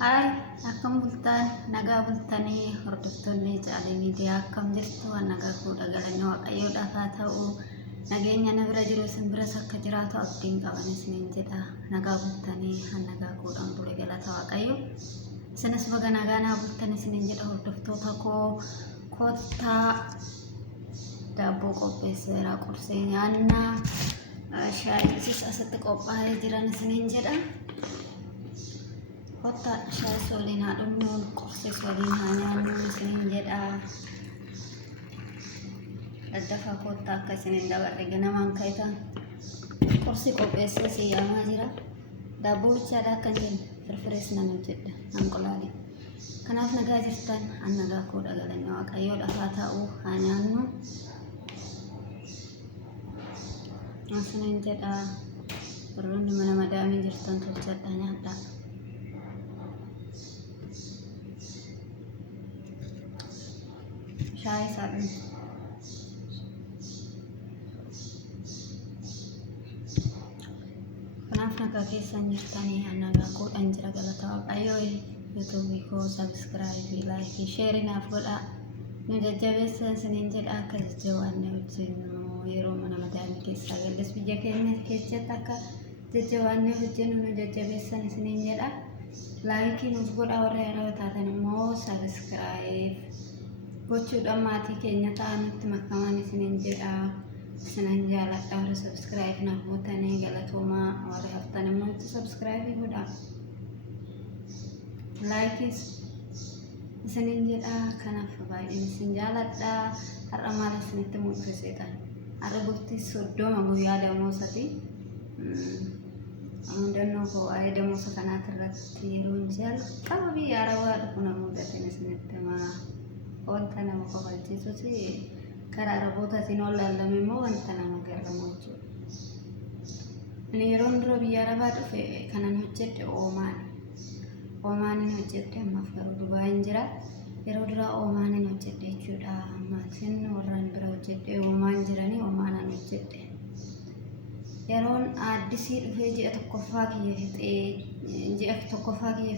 Hai, akkam bultaan nagaa bultanii hordoftoonni caalee miidiyaa akkam jirtu nagaa fuudha galanii waaqayyoodhaaf haa ta'u nageenya na bira jiru isin biras akka jiraatu abdiin qaban isiniin jedha nagaa bultanii nagaa fuudhaan bule galata waaqayyo isinis baga nagaa naa bultan isiniin jedha hordoftoota koottaa daabboo qopheesseera qursee nyaannaa shaayii asitti qophaa'ee jiran isiniin jedha. Kota saya solin hadun kursi solin hanya sinin jeda dafa kota ka sinin dapat regana mangkaita kursi kopes si yang ajira dabu cada kanjen refresh nan jeda nan kolali kanaf naga jirtan an naga ko dagalan nyawa kayo dafa tau hanya sinin jeda perlu di mana madami jirtan terjadi nyata. Syai sabi kenapa kesan nyertani anak aku anjir galata ayo YouTube ko subscribe like share na fola nujajjabe senin jedha akka jajjawaanne hojjennu yeroo mana madami keessa galles biyya keenya keessatti akka jajjawaanne hojjennu nujajjabe senin jedha like nuuf godha warra yeroo taatan immoo subscribe gochuudhaan maatii keenya ta'anitti makamaan isiniin jedha isinan jaaladha warra subscribe naaf gootanii galatoomaa warra haftan immoo itti subscribe godha like isiniin jedha kanaaf baay'een isin jaaladha har'a maal isinitti mul'iseetan har'a bultii 30 guyyaa damoosati mudannoo koo ayee damoosa kanaati irratti yeroon jalqaba biyya arabaa dhufu na mudateen isinitti himaa wanta nama kofalchiisuuti karaa arabootaatiin ollaalame immoo wanta nama gargaaru jechuudha. Ani yeroon dura biyya arabaa dhufe kanan hojjedhe Omaanin hojjedhe ammaaf garuu Dubaayin jira. Yeroo dura Omaanin hojjedhe jechuudha. Maatiin warraan bira hojjedhe Omaan jiranii Omaanan hojjedhe. Yeroon addisii dhufee ji'a tokkoffaa kiyya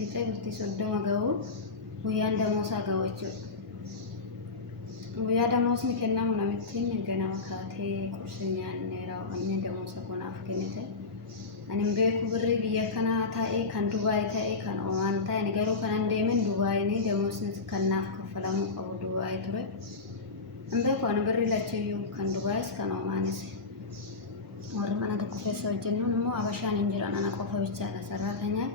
fixee bultii 30 ga'u guyyaan damoosaa ga'u jechuudha. Guyyaa damoosni kennamu namittiin ganama kaatee qursii nyaannee raawwannee damoosa kunaaf kennite. Ani beeku birrii biyya kanaa ta'ee kan Dubaay ta'ee kan Omaan ta'e garuu kanan deemen Dubaayini damoosni kan naaf kaffalamuu qabu Dubaay ture. Beeku ani birrii lachayyuu kan Dubaayis kan Omaanis. Warri mana tokko keessa hojjennuun immoo Abashaan hin jiran ana qofa bichaadha sararaatanya.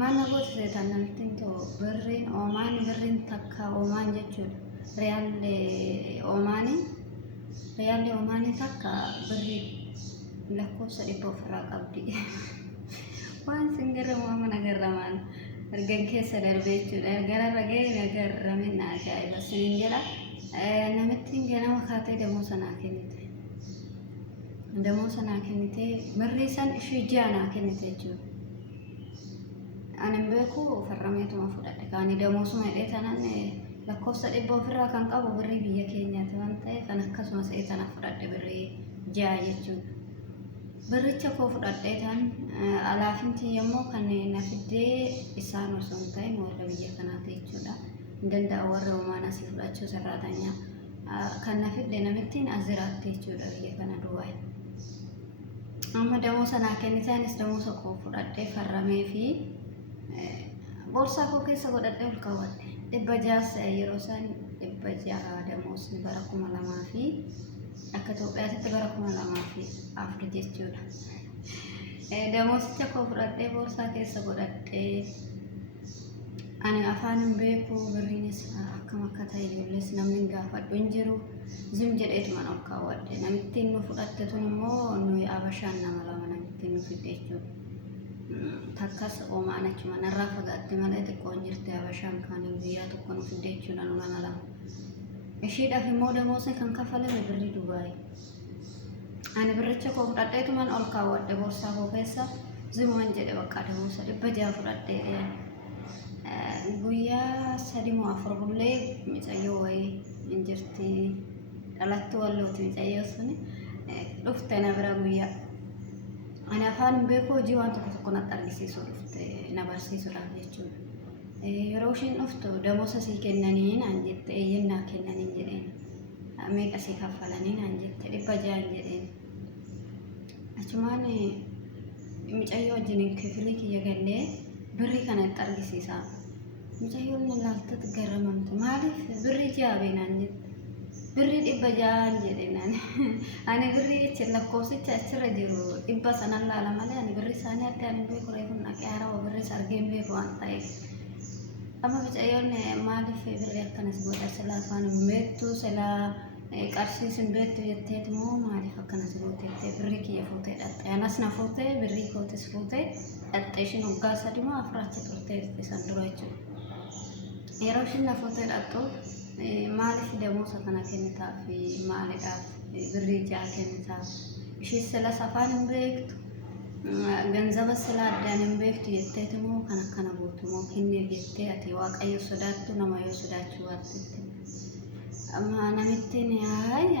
Mana goota seetan namittiin too birriin Omaan birriin takka Omaan jechuudha. Riyaalli Omaanii takka birrii lakkoofsa 100 qabdi. Waan singiramu mana garramaan argan keessa darbee jechuudha. Gararra ga'ee nagarrame na ajaa'iba sinin jedha. Namittiin ganama kaatee damoosa naa kennite. Damoosa naa kennite birrii san ishee ja'a naa kennite jechuudha. Ani beeku farrameetuma fudhadhe kaani damoosuma hidhee tanan lakkoofsa 100 kan qabu birrii biyya keenyaati waan ta'eef kan akkasumas tana fudhadhe birrii ja'a jechuudha. Birricha koo fudhadhee tan alaafinti yemmuu kan na fiddee isaan osoo hin ta'in warra biyya kanaati jechuudha. Danda'a warra Omaan asii fudhachuu sararaatanya kan na fidde namittiin aziraatti jechuudha biyya kana Dubaay. Amma damoosa naa kennitaanis damoosa koo fudhadhee farramee fi borsaa koo keessa godhadhee ol kaawwadhe. 600 yeroo isaan 600 damoosni bara 2000 fi akka Itoophiyaatti bara 2004 jechuudha. Damoosicha koo fudhadhee borsaa keessa godhadhee ani afaan hin beeku birriinis akkam akka ta'e ijoollees namni gaafadhu hin jiru zim jedheetuma ol kaawwadhe. Namittiin nu fudhatte tun immoo nuyi Abashaan nama lama namittiin nu fidde jechuudha. Takkas Omaan achuma narraa fagaatte malee xiqqoon jirti Abashaan kan guyyaa tokko nu fidde jechuudha nu nama lama. Ishiidhaaf immoo damoosni kan kaffalame birrii Dubaay. Ani birricha koo fudhadheetumaan ol kaawwadhe borsaa koo keessa zimuun jedhe bakka damoosa 600 fudhadhee guyyaa 3-4 bullee micayyoo wayii hin jirti dhalattu wallooti micayyoo suni dhufte na bira guyyaa. Ani afaan beeku hojii waan tokko natti argisiisuu dhufte na barsiisuudhaaf jechuudha. Yeroo ishiin dhuftu damoosa sii kennanii naan jette eeyyannaa kennanii jedheen. Meeqa sii kaffalanii naan jette 600 jedheen. Achumaan mucayyoo wajjin kifilee kiyya gallee birrii kana itti argisiisa. Mucayyoon laaltatti garramamte maaliif birrii jaabee naan jette. Birrii 600 jedheen. Ani birrii achi lakkoofsicha achirra jiru 100 sanan laala malee ani birrii isaanii adda ani beeku reefuun dhaqee haarawaa birrii sargeen beeku waan ta'eef. Amma mucayyoon maaliif birrii akkanas godha silaa afaan hin beektu silaa qarshii sin beektu jetteeti moo maaliif akkanas gooteettee birrii kiyya fuutee dhatte anas na fuutee birrii kootis fuutee dhatte ishiin waggaa 3 moo 4 achi turtee san dura jechuudha. Yeroo ishiin na fuutee dhattu maaliif damoosa kana kennitaaf maaliidhaaf birrii 6 kennitaaf ishii sila afaan hin beektu ganzaba sila addaan hin beektu jetteeti moo kan akkana gootu moo kenneef jettee ati waaqayyo sodaattu nama yoo sodaachuu baattetti. Amma namittiin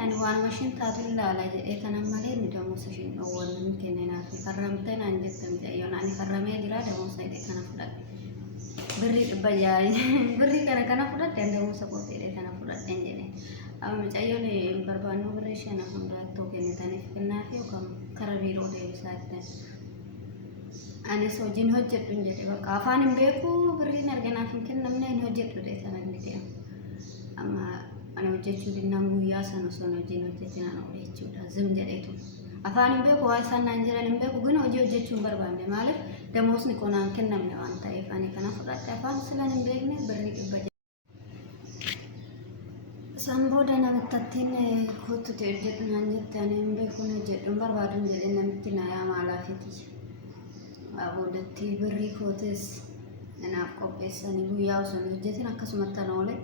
ani waan mashiin taatu ilaala jedhee kanan malee ni damoosa ishiin dhowwan hin kenninaaf karramtee naan jette mucayyoon ani karramee jira damoosa hidhee kana fudhadhe. Birrii 600 birrii kana fudhadhe damoosa kootee hidhee kana fudhadheen jedhee. Amma mucayyoon barbaannu birrii 5 hundaattuu kennitaniif kennaaf yookaan kara biiroo deebisaatti. Anis hojiin hojjedhu hin jedhe bakka afaan hin beeku birriin arganaaf hin kennamne hin hojjedhu dee sana inni deemu. Amma ani hojjechuu dinnaan guyyaa sana osoo hojiin hojjetinaan oole jechuudha zim jedheetu. Afaan hin beeku waa isaan naan jedhan hin beeku gina hojii hojjechuu hin barbaanne maaliif damoosni qonaan kennamne waan ta'eef ani kana fudhadhe afaan silaan hin beekne birrii 600. San booda namittattiin kootu ta'e hojjedhu naan jette ani hin beeku hojjedhu hin barbaadu jedhee namitti na yaa maalaafiti. Boodatti birrii kootis naaf qopheessanii guyyaa osoo hojjetin akkasumatti ana oole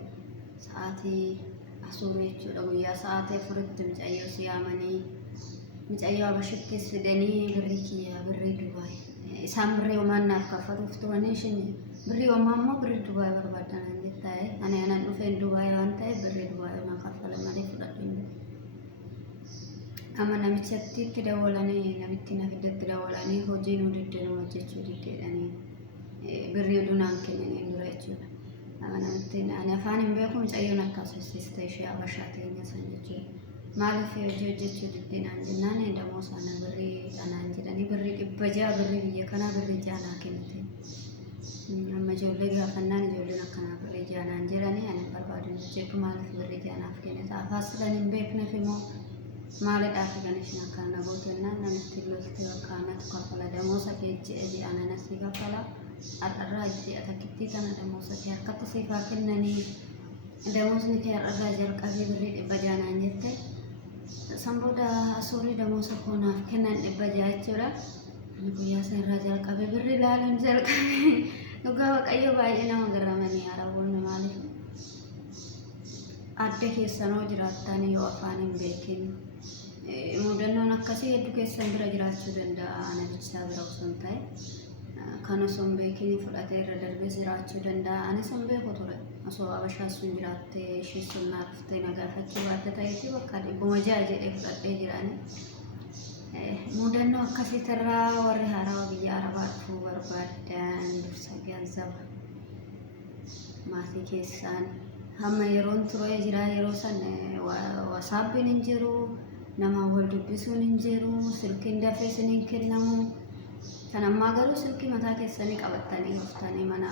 sa'aatii asuuree jechuudha guyyaa sa'aatii 4tti mucayyoo siyaamanii mucayyoo abashittis fidanii birrii kiyya birrii Dubaay isaan birrii homaan naaf kaffaluuf turanii ishiin birrii homaa immoo birrii Dubaay barbaadan jettee ani anan dhufeen Dubaay waan ta'eef birrii Dubaay homaa kaffala malee fudhadhu hin jiru. Amma namichatti itti dawwalanii namitti na fiddatti dawwalanii hojii nu diddeenuu hojjechuu diddeedhanii birrii dunaan kennanii dura jechuudha. Amma namitti ani afaan hin beeku mucayyoon akkasumas ishee abashaa teenya san jechuudha. Maaliif hojii hojjechuu diddeenaan jennaan damoosa ana birrii anaan jedhanii birrii 600 birrii biyya kanaa birrii 6 naa kennite. Amma ijoollee gaafannaan ijoolleen akkanaa birrii 6 naan jedhanii ani barbaadu jechuudha maaliif birrii 6 naaf kennite afaan silan hin beekneef immoo maaliidhaaf kan ishiin akkana gootennaan namitti loltee bakka anatu kaffala damoosa keejjee ananas ni kaffala har'arraa itti atakkitti tana damoosa kee harkatti siifaa kennanii damoosni kee har'arraa jalqabee birrii 600 naan jette. San booda asuurii damoosa koonaaf kennan 600 jechuudha. Ani guyyaa sana irraa jalqabee birrii ilaaluun jalqabee dhugaa waaqayyo baay'ee nama garramanii araboonni maaliif adda keessanoo jiraattan yoo afaan hin beekin mudannoon akkasii hedduu keessan bira jiraachuu danda'a namicha bira osoo hin ta'e kan osoo hin beekin fudhatee irra darbee jiraachuu danda'a anis hin beeku ture osoo abashaa sun jiraattee ishee sun naaf dhuftee na gaafachuu baatte ta'etti bakka 600 jedhee fudhadhee jiraanii mudannoo akkasiitirraa warri haarawaa biyya arabaa dhufuu barbaadan dursa gaazaba maatii keessaan hamma yeroon turee jira yeroo san wasaappiin hin jiru nama wal dubbisuun hin jiru silkiin dafee isiniin kennamu kan ammaa garuu silkii mataa keessanii qabattanii dhuftanii mana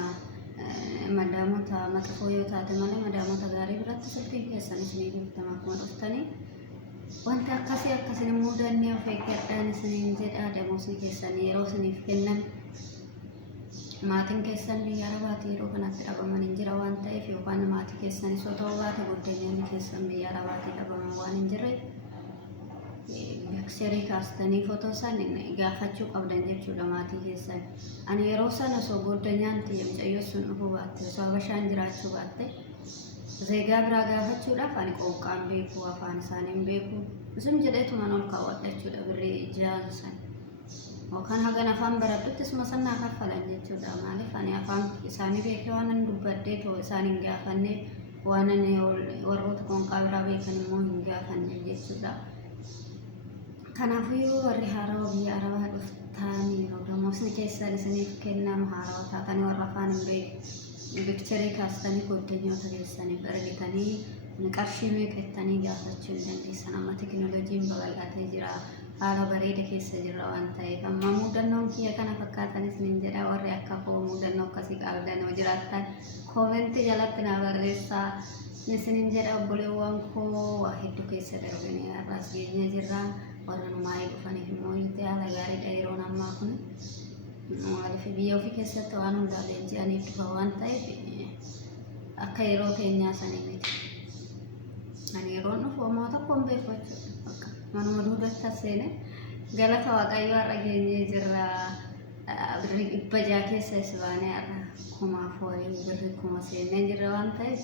madaamota maxxafoo yoo taate malee madaamota gaarii biratti silkiin keessanii isinii guutama akkuma dhuftanii wanti akkasii mudannee of eeggadhaan isiniin jedha damoosni keessanii yeroo isiniif kennan maatiin keessan biyya arabaati yeroo kanatti dhabaman hin jira waan ta'eef yookaan maatii keessanii soo ta'uu baate guddeenyonni keessan biyya arabaati dhabaman waan hin jirre seerii kaastanii footoo isaan gaafachuu qabdan jechuudha maatii keessan. Ani yeroo sana osoo guddeenyaan tiyya mucayyoo sun dhufuu baatte osoo abashaan jiraachuu baatte zeegaa biraa gaafachuudhaaf ani qoonqaan beeku afaan isaanii hin beeku isum jedheetuman ol kaawwadha jechuudha birrii 6 san. Kan hagan afaan baradhutti isuma sannaa kaffalan jechuudha maaliif ani afaan isaanii beekee waan ani dubbadhee too isaan hin gaafanne waan ani warroota qoonqaa biraa beekan immoo hin gaafanne jechuudha. Kanaafuu warri haarawaa biyya arabaa taa'anii yeroo dammoosni keessan isiniif kennamu haarawaa taatanii warra afaan hin beeku bikcharii kaastanii goddanyoota keessaniif ergitanii qarshii meeqattanii gaafachuu hin dandeessan. Amma teekinooloojiin babal'atee jira. Haala bareeda keessa jirra waan ta'eef amma muudannoon kiyya kana fakkaatan isiniin jedha. Warri akka koo muudannoo akkasii qabdan yoo jiraattan koomentii jalatti naa barreessaa. Isiniin jedha obboleewwan koo waa hedduu keessa darbanii har'as geenye jirra. Warra numaa'ee dhufaniif immoo itti haala gaariidha yeroon ammaa kun. Maaliif biyya ofii keessatti waan hundaa leenji'aniif dhufa waan ta'eef akka yeroo keenyaa sanii miti. Ani yeroon dhufu ammoo tokkoon beekfachuu manuma duudatti seene galata waaqayyoo har'a geenyee jirra. Birrii 600 keessa isbaanee har'a 1000 birrii 1000 seennee jirra waan ta'eef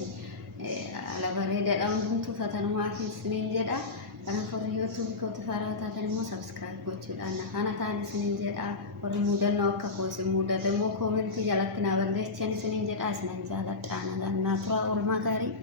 ala bareedaadhaan hundumtuu fatanumaa isiniin jedha. Karena for YouTube kau terfarah tadi mau subscribe gochuun anak tani isiniin jedha. Warri mudannoo akka koos muda demoo komentii jalatti naa barreessan isiniin jedha. Isinan jaaladha. Naannaa turaa oolmaa gaarii.